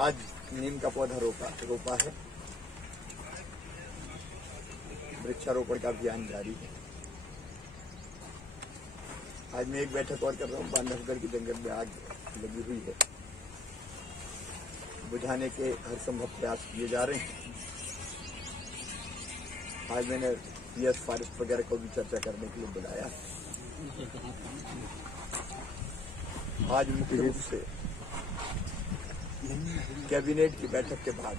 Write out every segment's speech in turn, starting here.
आज नीम का पौधा रोपा है। वृक्षारोपण का अभियान जारी है। आज मैं एक बैठक और कर रहा हूँ। बांधवगढ़ की जंगल में आग लगी हुई है, बुझाने के हर संभव प्रयास किए जा रहे हैं। आज मैंने पीएस फॉरेस्ट वगैरह को भी चर्चा करने के लिए बुलाया। आज मुख्य रूप से कैबिनेट की बैठक के बाद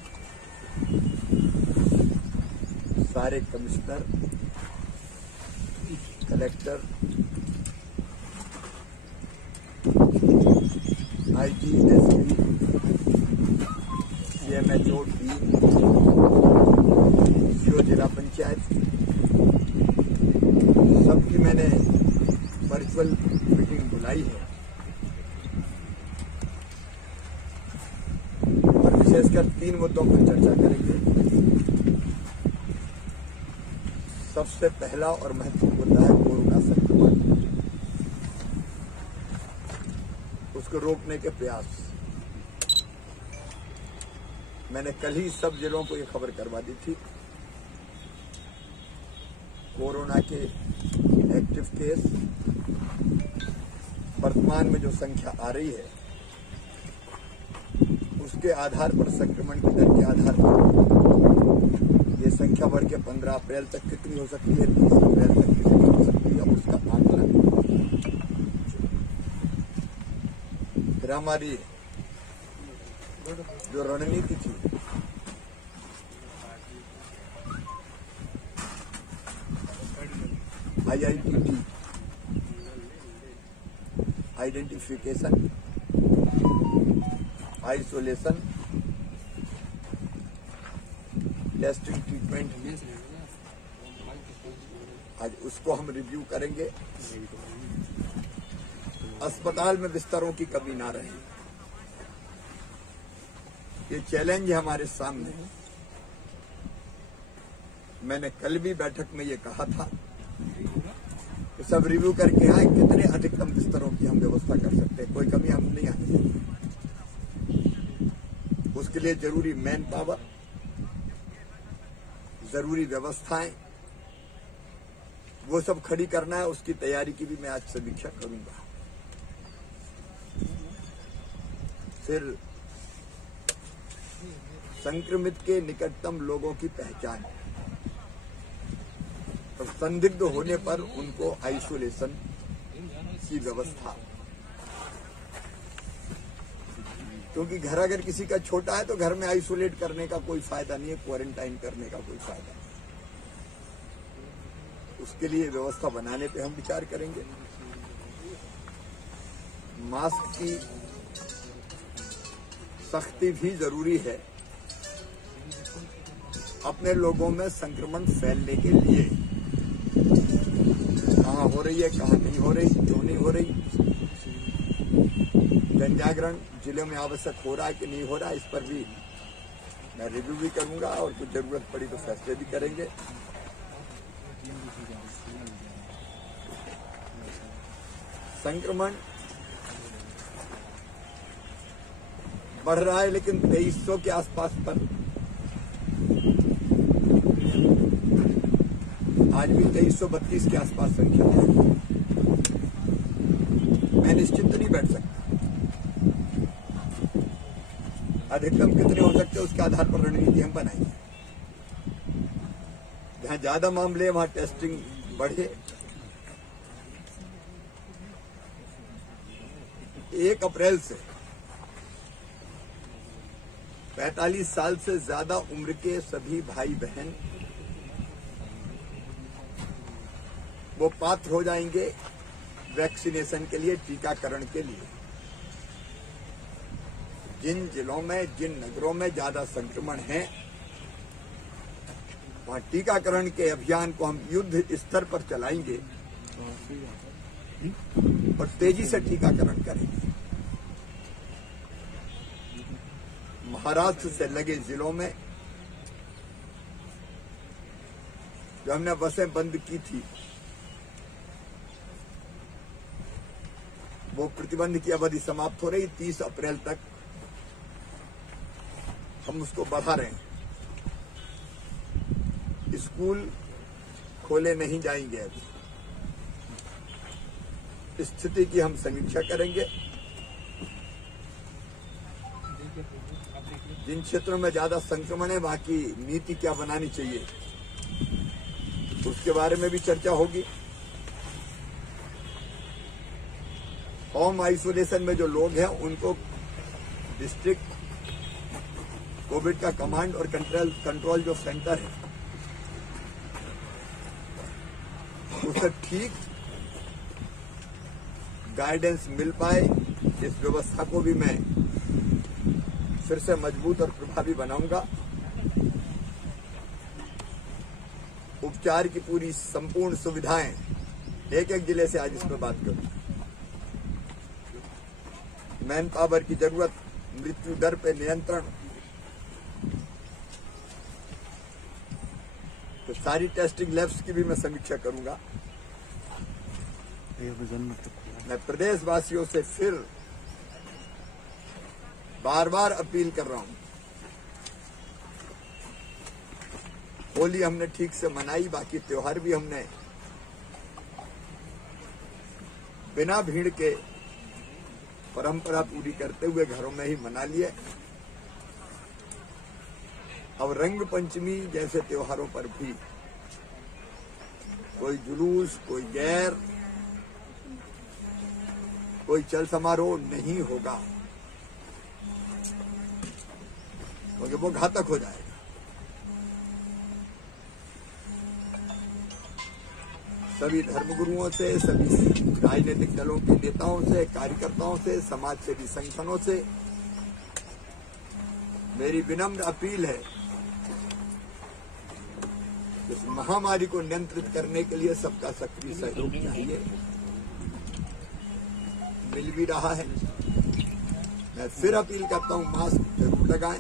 सारे commissioner, collector, IG, SP, CMHO, CO जिला पंचायत, सबकी मैंने वर्चुअल मीटिंग बुलाई है और विशेषकर 3 मुद्दों पर चर्चा करेंगे। सबसे पहला और महत्वपूर्ण मुद्दा है कोरोना संक्रमण, उसको रोकने के प्रयास। मैंने कल ही सब जिलों को ये खबर करवा दी थी। कोरोना के एक्टिव केस वर्तमान में जो संख्या आ रही है, उसके आधार पर, संक्रमण की दर के आधार पर ये संख्या बढ़ के 15 अप्रैल तक कितनी हो सकती है, 30 अप्रैल तक कितनी हो सकती है, उसका आकलन। फिर हमारी जो रणनीति थी, IITT, identification, isolation, testing, treatment, आज उसको हम रिव्यू करेंगे। अस्पताल में बिस्तरों की कमी ना रहे, ये चैलेंज है हमारे सामने। मैंने कल भी बैठक में ये कहा था कि सब रिव्यू करके आए कितने अधिकतम बिस्तरों की हम व्यवस्था कर सकते हैं, कोई कमी हम नहीं आने देंगे। उसके लिए जरूरी मैन पावर, जरूरी व्यवस्थाएं, वो सब खड़ी करना है। उसकी तैयारी की भी मैं आज समीक्षा करूंगा। फिर संक्रमित के निकटतम लोगों की पहचान और संदिग्ध होने पर उनको आइसोलेशन की व्यवस्था, क्योंकि घर अगर किसी का छोटा है तो घर में आइसोलेट करने का कोई फायदा नहीं है, क्वारंटाइन करने का कोई फायदा नहीं। उसके लिए व्यवस्था बनाने पे हम विचार करेंगे। मास्क की सख्ती भी जरूरी है अपने लोगों में संक्रमण फैलने के लिए। कहाँ हो रही है, कहाँ नहीं हो रही, क्यों नहीं हो रही, जन जागरण जिले में आवश्यक हो रहा है कि नहीं हो रहा है, इस पर भी मैं रिव्यू भी करूंगा और कुछ जरूरत पड़ी तो फैसले भी करेंगे। संक्रमण बढ़ रहा है, लेकिन 2300 के आसपास पर आज भी 2332 के आसपास संख्या है। मैं निश्चित नहीं बैठ सकता। अधिकतम कितने हो सकते हैं उसके आधार पर रणनीति हम बनाएंगे। जहां ज्यादा मामले वहां टेस्टिंग बढ़े। 1 अप्रैल से 45 साल से ज्यादा उम्र के सभी भाई बहन वो पात्र हो जाएंगे वैक्सीनेशन के लिए, टीकाकरण के लिए। जिन जिलों में, जिन नगरों में ज्यादा संक्रमण है, वहां टीकाकरण के अभियान को हम युद्ध स्तर पर चलाएंगे और तेजी से टीकाकरण करेंगे। महाराष्ट्र से लगे जिलों में जो हमने बसें बंद की थी, वो प्रतिबंध की अवधि समाप्त हो रही। 30 अप्रैल तक हम उसको बढ़ा रहे हैं। स्कूल खोले नहीं जाएंगे अभी। स्थिति की हम समीक्षा करेंगे। जिन क्षेत्रों में ज्यादा संक्रमण है वहां की नीति क्या बनानी चाहिए उसके बारे में भी चर्चा होगी। होम आइसोलेशन में जो लोग हैं उनको डिस्ट्रिक्ट कोविड का कमांड और कंट्रोल जो सेंटर है उसे ठीक गाइडेंस मिल पाए, इस व्यवस्था को भी मैं फिर से मजबूत और प्रभावी बनाऊंगा। उपचार की पूरी संपूर्ण सुविधाएं, एक एक जिले से आज इस पर बात करूं। मैन पावर की जरूरत, मृत्यु दर पे नियंत्रण, तो सारी टेस्टिंग लैब्स की भी मैं समीक्षा करूंगा। मैं प्रदेशवासियों से फिर बार बार अपील कर रहा हूं। होली हमने ठीक से मनाई, बाकी त्योहार भी हमने बिना भीड़ के परंपरा पूरी करते हुए घरों में ही मना लिए। अब रंग पंचमी जैसे त्योहारों पर भी कोई जुलूस, कोई गैर, कोई चल समारोह नहीं होगा, क्योंकि वो घातक हो जाएगा। सभी धर्मगुरुओं से, सभी राजनीतिक दलों के नेताओं से, कार्यकर्ताओं से, समाज सेवी संगठनों से मेरी विनम्र अपील है, इस महामारी को नियंत्रित करने के लिए सबका सक्रिय सहयोग चाहिए। मिल भी रहा है। मैं फिर अपील करता हूं, मास्क जरूर लगाएं।